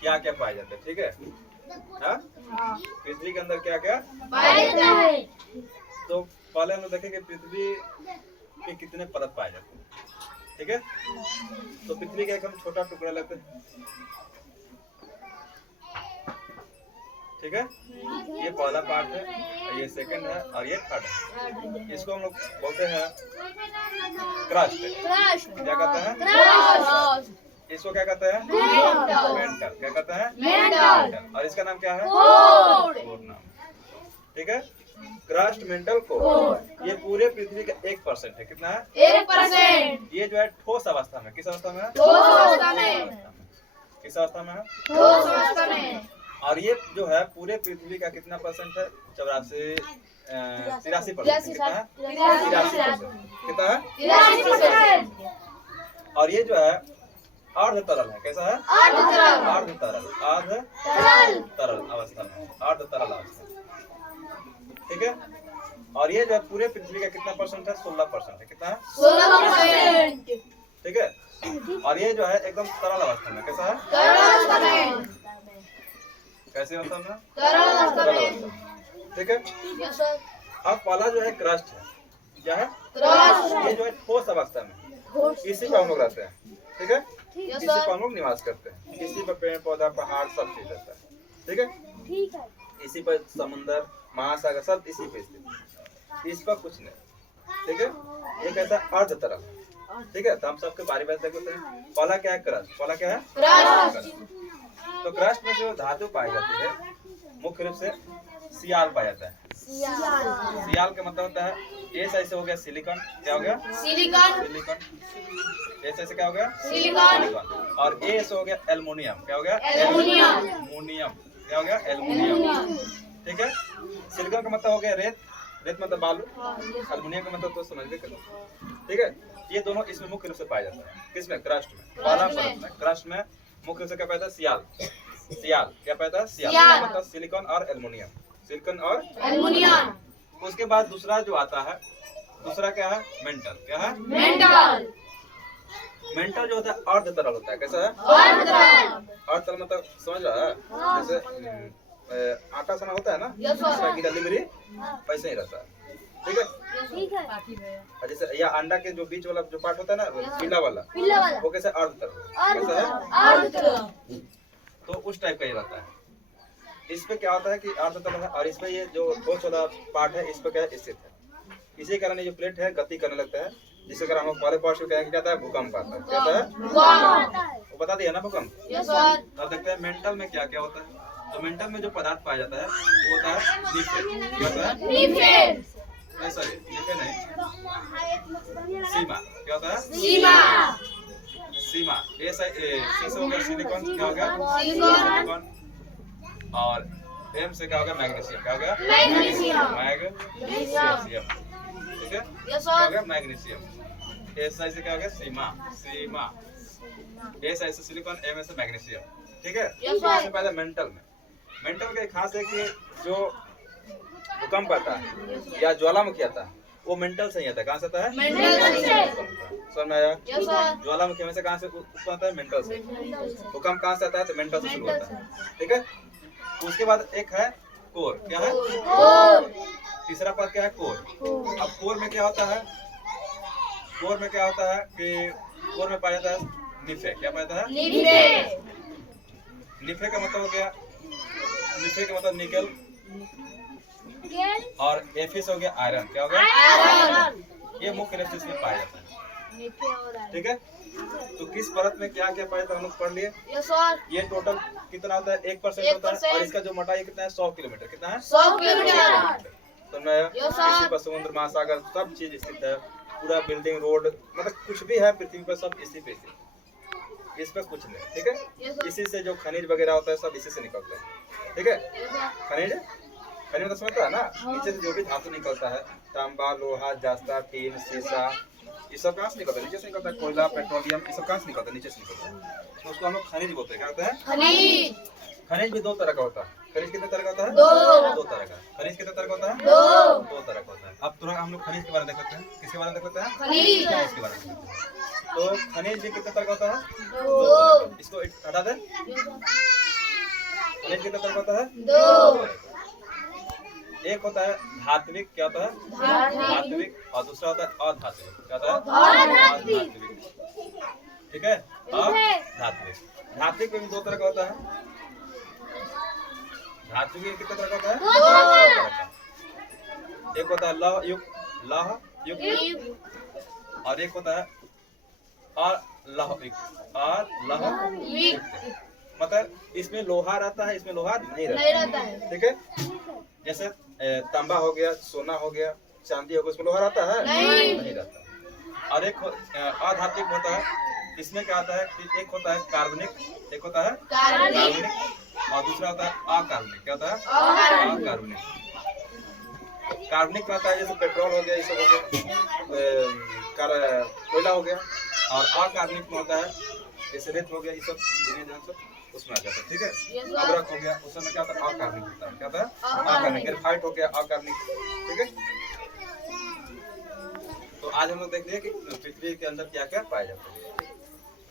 क्या क्या पाए जाते हैं, ठीक है। पृथ्वी के अंदर क्या क्या पाया जाता है। तो पहले हम लोग देखेंगे पृथ्वी के कितने परत पाए जाते हैं, ठीक है। तो पृथ्वी का एक हम छोटा टुकड़ा लेते हैं, ठीक है। ये पहला पार्ट है, ये सेकंड है और ये थर्ड है। इसको हम लोग बोलते हैं क्रस्ट। क्या कहते हैं इसको, क्या कहते हैं मेंटल। क्या कहते हैं मेंटल। और इसका नाम क्या है कोर नाम, ठीक है। क्रस्ट, मेंटल, कोर, ये पूरे पृथ्वी का 1% है। कितना है 1%। ये जो है ठोस अवस्था में, किस अवस्था में है किस अवस्था में है। और ये जो है पूरे पृथ्वी का कितना परसेंट है 83%। कितना है 83%। कितना है और ये जो है अर्ध तरल है। कैसा है अर्ध तरल अवस्था में, अर्ध तरल अवस्था, ठीक है। और ये जो है पूरे पृथ्वी का कितना परसेंट है 16% है। कितना है 16%, ठीक है। और ये जो है एकदम तरल अवस्था में, कैसा है कैसे अवस्था में ठीक है। अब पहला जो है क्रस्ट है, क्या है ये जो है ठोस अवस्था में, इसी पर हम लोग रहते हैं, ठीक है। इसी पर हम लोग निवास करते हैं, इसी पर पेड़ पौधा पहाड़ सब चीज रहता है, ठीक है। इसी पर समुंदर महासागर सब इसी पे स्थित, इस पर कुछ नहीं, ठीक है। ये कैसा अर्ध तरल, ठीक है। तो हम सबके बारी बारी देखते हैं। पहला क्या है क्रस्ट, पहला क्या है क्रस्ट। तो क्रस्ट में जो धातु पाई जाती है मुख्य रूप से सियाल पाया जाता है। सियाल का मतलब होता है एस ऐसे हो गया सिलिकॉन। क्या हो गया सिलिकॉन। एस ऐसे क्या हो गया सिलिकॉन। और ए ऐसे हो गया एल्युमिनियम। क्या हो गया एल्युमिनियम। क्या हो गया एल्युमिनियम, ठीक है। सिलिकॉन का मतलब हो गया रेत, रेत मतलब बालू। एल्युमिनियम का मतलब तो समझ गए, ठीक है। ये दोनों इसमें मुख्य रूप से पाया जाता है, किसमें क्रस्ट में। पहला परत में क्रस्ट में मुख्य रूप से क्या पाया जाता है सियाल। क्या पाया जाता है सियाल, मतलब सिलिकॉन और एल्युमिनियम, सिलिकॉन और एल्युमिनियम। उसके बाद दूसरा जो आता है, दूसरा क्या है मेंटल। क्या है मेंटल जो होता है अर्ध तरल होता है। कैसा है अर्ध तरल, मतलब समझ रहा है जैसे आटा सना होता है ना, उसका की डिलीवरी वैसे ही रहता है, ठीक है। और जैसे या अंडा के जो बीच वाला जो पार्ट होता है ना पीला वाला, वो कैसे अर्ध तरल, कैसा है तो उस टाइप का ही रहता है। इस पे क्या होता है कि अर्ध तरल है, और इस पे ये जो ठोस वाला पार्ट है इस पे क्या स्थित है। इसी कारण ये जो प्लेट है गति करने लगता है, जिसके कारण हम लोग पहले पार्ट में कहेंगे क्या था भूकंप आता है। क्या है वो बता दिया ना भूकंप। अब देखते हैं मेंटल में क्या क्या होता है। तो मेंटल में जो पदार्थ पाया जाता है वो होता है नीफे। क्या होता है नहीं सॉरी नीफे नहीं, सीमा। क्या होता है सीमा। ए से हो गया सिलिकॉन। क्या हो गया सिलिकॉन। और एम से क्या हो गया मैग्नीशियम। क्या हो गया मैग्नीशियम, ठीक है। क्या हो गया मैग्नीशियम। एस आई से क्या हो गया सीमा। एस आई से सिलिकॉन, एम से मैग्नीशियम, ठीक है। सबसे पहले मेंटल में, मेंटल का खास है कि जो भूकंप आता है या ज्वालामुखी आता है वो मेंटल से ही आता है। कहाँ से आता है समझ में आया। ज्वालामुखी में से कहाँ से उत्पन्न होता है मेंटल से। भूकंप कहाँ से आता है तो मेंटल से शुरू होता है, ठीक है। उसके बाद एक है कोर। क्या है तीसरा पद क्या है कोर। अब कोर में क्या होता है, कोर में क्या होता है कि कोर में पाया जाता है निफे। क्या पाया जाता है निफे का मतलब हो गया, निफे का मतलब निकल, और एफिस हो गया आयरन। क्या हो गया आयरन। ये मुख्य रूप से इसमें पाया जाता है, ठीक है। तो किस परत में क्या क्या पाया जाता है हम लोग पढ़ लिए। ये टोटल कितना होता है 1% होता है, और इसका जो मोटाई कितना है 100 किलोमीटर। कितना है 100 किलोमीटर। तो इसी पर समुद्र महासागर सब चीज स्थित है, पूरा बिल्डिंग रोड मतलब कुछ भी है पृथ्वी पर सब इसी पे स्थित, इस पे कुछ नहीं, ठीक है। इसी से जो खनिज वगैरह होता है सब इसी से निकलता है, ठीक है। खनिज तो समझता है ना, नीचे से जो भी धातु निकलता है तांबा लोहा जास्ता टीन सीसा ये सब कहाँ से निकलता है नीचे से निकलता है। कोयला पेट्रोलियम ये सब कहाँ से निकलता है नीचे से निकलता है। तो उसको हम लोग खनिज बोलते हैं। क्या होता है खनिज भी दो तरह का होता है। खनिज कितने तरह का होता है दो तरह का। खनिज कितने तरह का होता है दो तरह का होता है। अब थोड़ा हम लोग खनिज के बारे में देख लेते हैं। किसके बारे में देख लेते हैं खनिज के बारे में। तो खनिज भी कितने तरह का होता है? 2 दो। तरह का। इसको हटा दे। खनिज कितने तरह का होता है? 2 एक होता है धात्विक, क्या होता है? धात्विक। और दूसरा होता है अधात्विक, क्या होता है? अधात्विक। ठीक है, अधात्विक। धात्विक में भी 2 तरह का होता है। धात्विक में कितने तरह का होता है? 2 तरह का। एक होता है लौह युक्त, और एक होता है अलौहिक, मतलब इसमें लोहा रहता है, इसमें लोहा नहीं रहता है। ठीक है, जैसे तांबा हो गया, सोना हो गया, चांदी हो गया, उसमें लोहा रहता है? नहीं रहता। और एक अधात्विक होता है, इसमें क्या होता है कि एक होता है कार्बनिक, एक होता है कार्बनिक, और दूसरा होता है अकार्बनिक। क्या होता है? अकार्बनिक। कार्बनिक रहता है जैसे पेट्रोल हो गया, ये सब हो गया, कोयला हो गया। और अकार्बनिक में होता है जैसे रेत हो गया, ये सब उसमें आ जाता है। ठीक है, अदरक हो गया, उसमें क्या होता है? अकार्बनिक होता है। क्या होता है? अकार्बनिक। ग्रेफाइट हो गया, अकार्बनिक। ठीक है, तो आज हम लोग देख रहे हैं कि पृथ्वी के अंदर क्या क्या पाया जाता है।